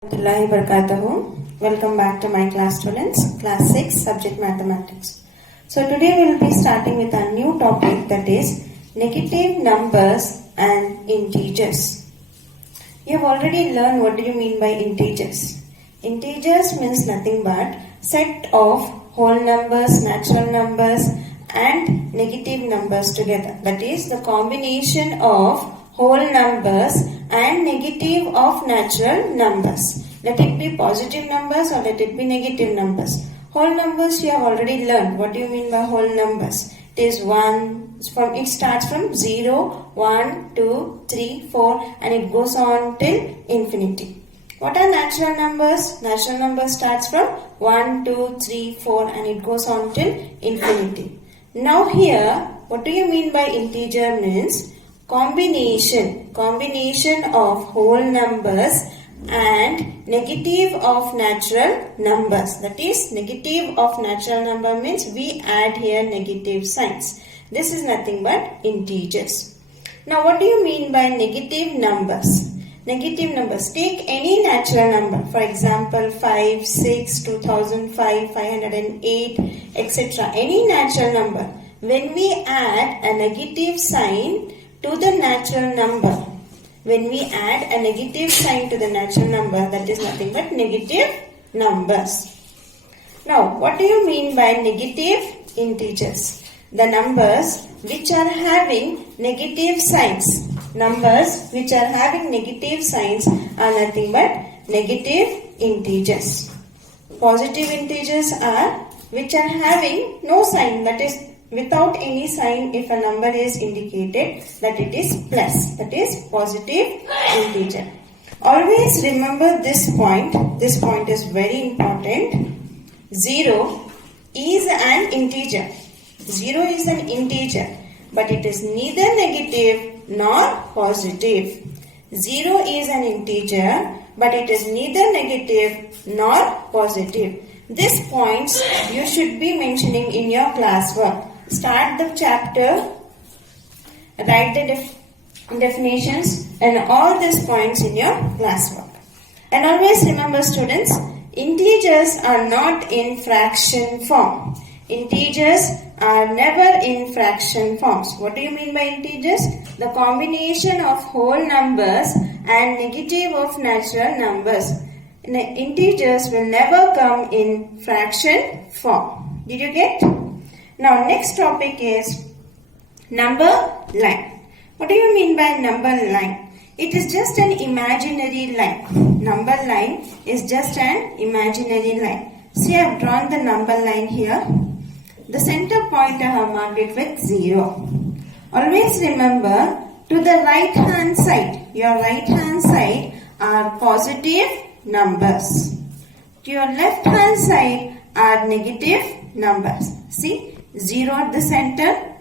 Warahmatullahi wabarakatuh. Welcome back to my class students, class 6 subject mathematics. So today we will be starting with a new topic, that is negative numbers and integers. You have already learned what do you mean by integers. Integers means nothing but set of whole numbers, natural numbers and negative numbers together. That is the combination of whole numbers and negative of natural numbers. Let it be positive numbers or let it be negative numbers. Whole numbers you have already learned. What do you mean by whole numbers? It is it starts from 0, 1, 2, 3, 4 and it goes on till infinity. What are natural numbers? Natural numbers starts from 1, 2, 3, 4 and it goes on till infinity. Now here, what do you mean by integer means combination of whole numbers and negative of natural numbers. That is, negative of natural number means we add here negative signs. This is nothing but integers. Now what do you mean by negative numbers? Negative numbers, take any natural number, for example 5, 6, 2005, 508, etc. Any natural number. When we add a negative sign to the natural number, when we add a negative sign to the natural number, that is nothing but negative numbers. Now, what do you mean by negative integers? The numbers which are having negative signs. Numbers which are having negative signs are nothing but negative integers. Positive integers are which are having no sign, that is without any sign. If a number is indicated, that it is plus, that is positive integer. Always remember this point. This point is very important. 0 is an integer. 0 is an integer, but it is neither negative nor positive. 0 is an integer, but it is neither negative nor positive. These points you should be mentioning in your classwork. Start the chapter, write the definitions and all these points in your classwork. And always remember students, integers are not in fraction form. Integers are never in fraction forms. What do you mean by integers? The combination of whole numbers and negative of natural numbers. Integers will never come in fraction form. Did you get? Now next topic is number line. What do you mean by number line? It is just an imaginary line. Number line is just an imaginary line. See, I have drawn the number line here. The center point I have marked it with 0. Always remember, to the right hand side, your right hand side are positive numbers. To your left hand side are negative numbers. See, 0 at the center.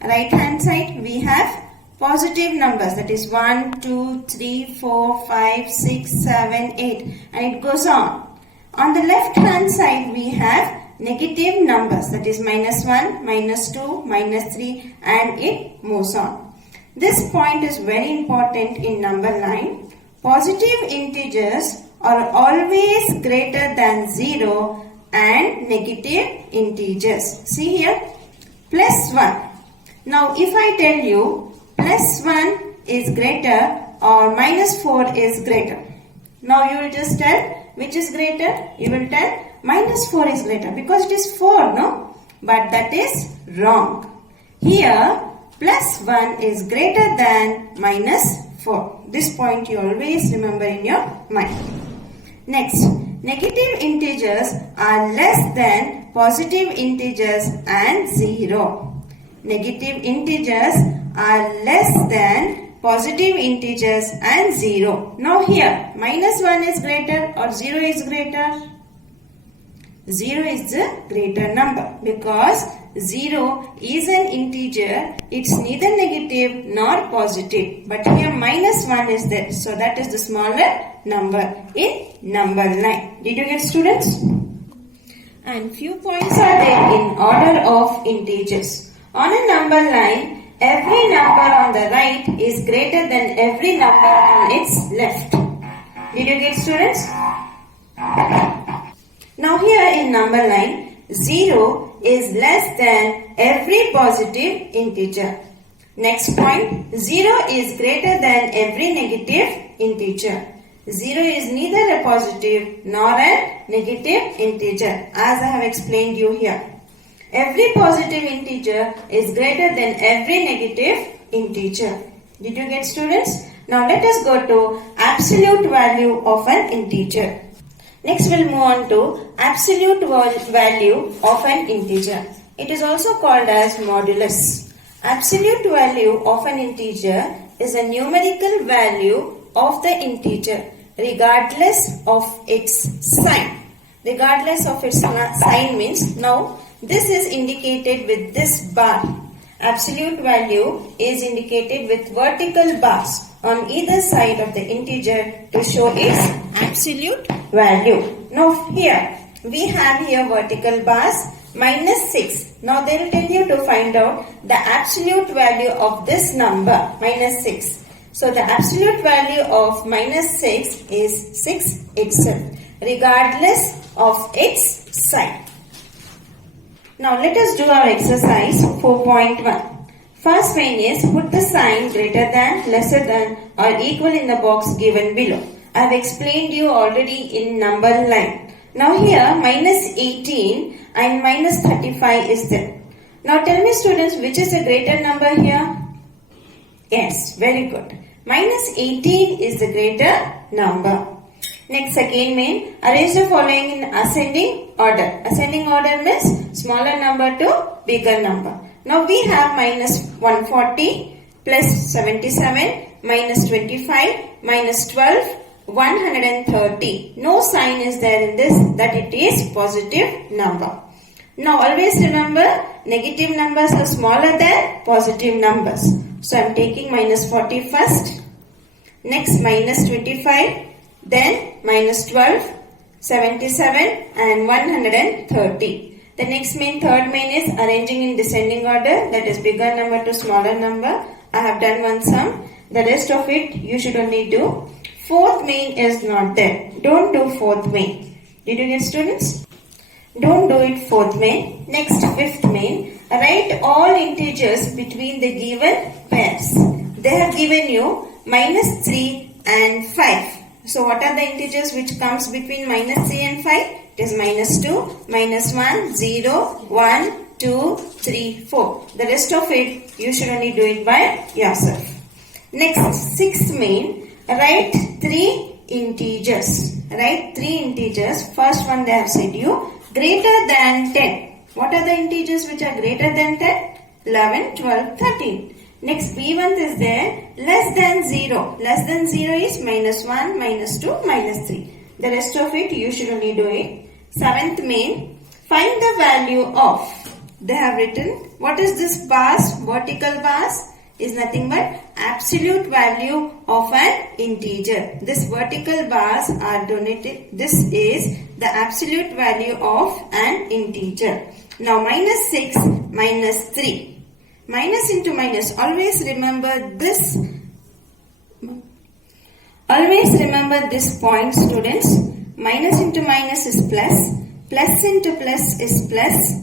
Right hand side we have positive numbers, that is 1, 2, 3, 4, 5, 6, 7, 8 and it goes on. On the left hand side we have negative numbers, that is -1, -2, -3 and it moves on. This point is very important in number line. Positive integers are always greater than 0 and negative integers. See here, +1. Now if I tell you +1 is greater or -4 is greater, now you will just tell which is greater. You will tell -4 is greater because it is 4, no? But that is wrong. Here +1 is greater than -4. This point you always remember in your mind. Next, negative integers are less than positive integers and 0. Negative integers are less than positive integers and 0. Now here, -1 is greater or 0 is greater? 0 is the greater number because 0 is an integer. It's neither negative nor positive. But here -1 is there. So that is the smaller number in number line. Did you get, students? And few points are there in order of integers. On a number line, every number on the right is greater than every number on its left. Did you get, students? Now here in number line, 0 is less than every positive integer. Next point, 0 is greater than every negative integer. 0 is neither a positive nor a negative integer, as I have explained you here. Every positive integer is greater than every negative integer. Did you get, students? Now let us go to absolute value of an integer. Next we'll move on to absolute value of an integer. It is also called as modulus. Absolute value of an integer is a numerical value of the integer regardless of its sign. Regardless of its sign means, now this is indicated with this bar. Absolute value is indicated with vertical bars on either side of the integer to show its absolute value. Now here we have here vertical bars minus 6. Now they will tell you to find out the absolute value of this number minus 6. So the absolute value of minus 6 is 6 itself, regardless of its sign. Now let us do our exercise 4.1. First one is put the sign greater than, lesser than or equal in the box given below. I have explained you already in number line. Now here minus 18 and minus 35 is there. Now tell me, students, which is the greater number here? Yes, very good. Minus 18 is the greater number. Next, second main, arrange the following in ascending order. Ascending order means smaller number to bigger number. Now we have minus 140 plus 77 minus 25 minus 12 130. No sign is there in this that it is positive number. Now always remember, negative numbers are smaller than positive numbers. So I am taking minus 40 first. Next minus 25. Then minus 12, 77 and 130. The next main, third main is arranging in descending order, that is bigger number to smaller number. I have done one sum. The rest of it you should only do. Fourth main is not there. Don't do fourth main. Did you get, students? Don't do it fourth main. Next, fifth main. Write all integers between the given pairs. They have given you minus 3 and 5. So what are the integers which comes between minus 3 and 5? It is minus 2, minus 1, 0, 1, 2, 3, 4. The rest of it you should only do it by yourself. Next, sixth main. Write 3 integers. Write 3 integers. First one they have said you greater than 10. What are the integers which are greater than 10? 11, 12, 13. Next, B1 is there, less than 0. Less than 0 is minus 1, minus 2, minus 3. The rest of it you should only do it. Seventh main, find the value of. They have written, what is this bars? Vertical bars is nothing but absolute value of an integer. This vertical bars are denoted. This is the absolute value of an integer. Now minus 6, minus 3. Minus into minus. Always remember this. Always remember this point, students. Minus into minus is plus. Plus into plus is plus.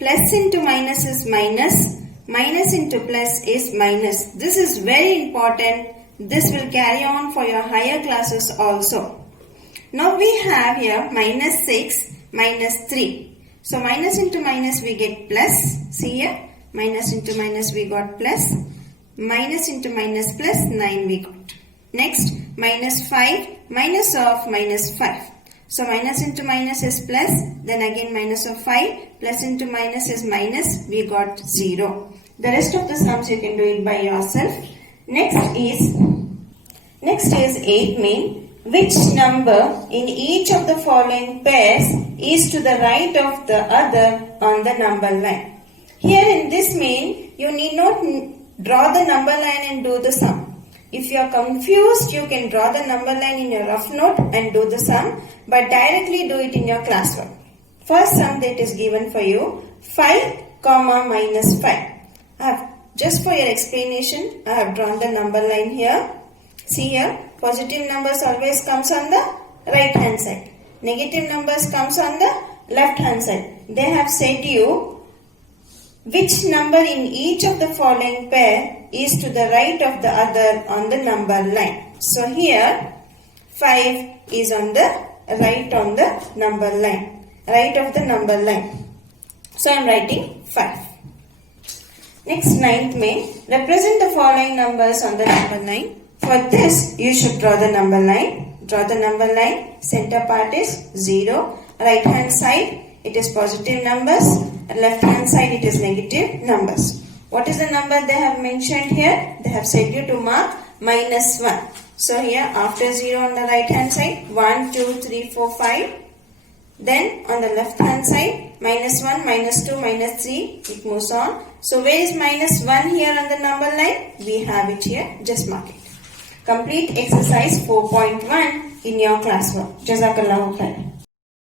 Plus into minus is minus. Minus into plus is minus. This is very important. This will carry on for your higher classes also. Now we have here minus 6, minus 3. So minus into minus we get plus. See here. Minus into minus we got plus. Minus into minus plus 9 we got. Next, minus 5, minus of minus 5. So minus into minus is plus. Then again minus of 5. Plus into minus is minus. We got 0. The rest of the sums you can do it by yourself. Next is 8 main. Which number in each of the following pairs is to the right of the other on the number line? Here in this main, you need not draw the number line and do the sum. If you are confused, you can draw the number line in your rough note and do the sum, but directly do it in your classwork. First sum that is given for you, 5, minus 5. Just for your explanation, I have drawn the number line here. See here, Positive numbers always comes on the right hand side. Negative numbers comes on the left hand side. They have said you which number in each of the following pair is to the right of the other on the number line. So here 5 is on the right on the number line. Right of the number line. So I am writing 5. Next, 9th main. Represent the following numbers on the number line. For this, you should draw the number line. Draw the number line. Center part is 0. Right hand side, it is positive numbers. Left hand side, it is negative numbers. What is the number they have mentioned here? They have said you to mark -1. So here, after 0 on the right hand side, 1, 2, 3, 4, 5. Then on the left hand side, -1, -2, -3, it moves on. So where is -1 here on the number line? We have it here, just mark it. Complete exercise 4.1 in your classwork. Jazakallahu khair.